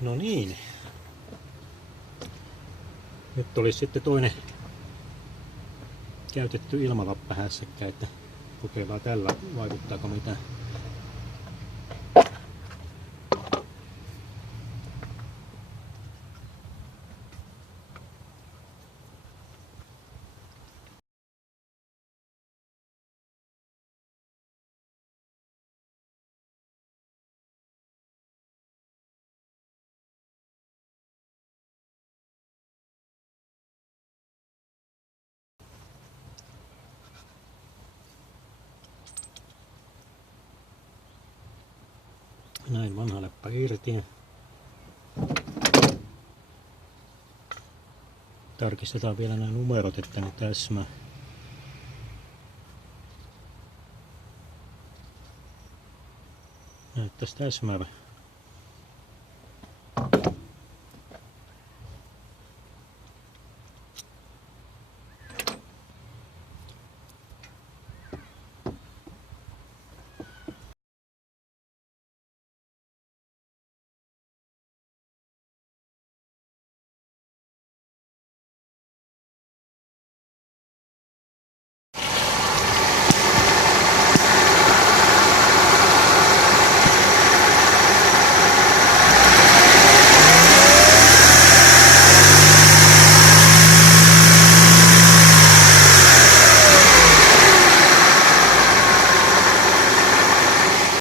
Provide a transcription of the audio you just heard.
No niin. Nyt olisi sitten toinen käytetty ilmalappähässäkkä, että kokeillaan tällä vaikuttaako mitään. Näin vanha läppä irti. Tarkistetaan vielä nämä numerot, että ne täsmää. Näyttäisi täsmäävä.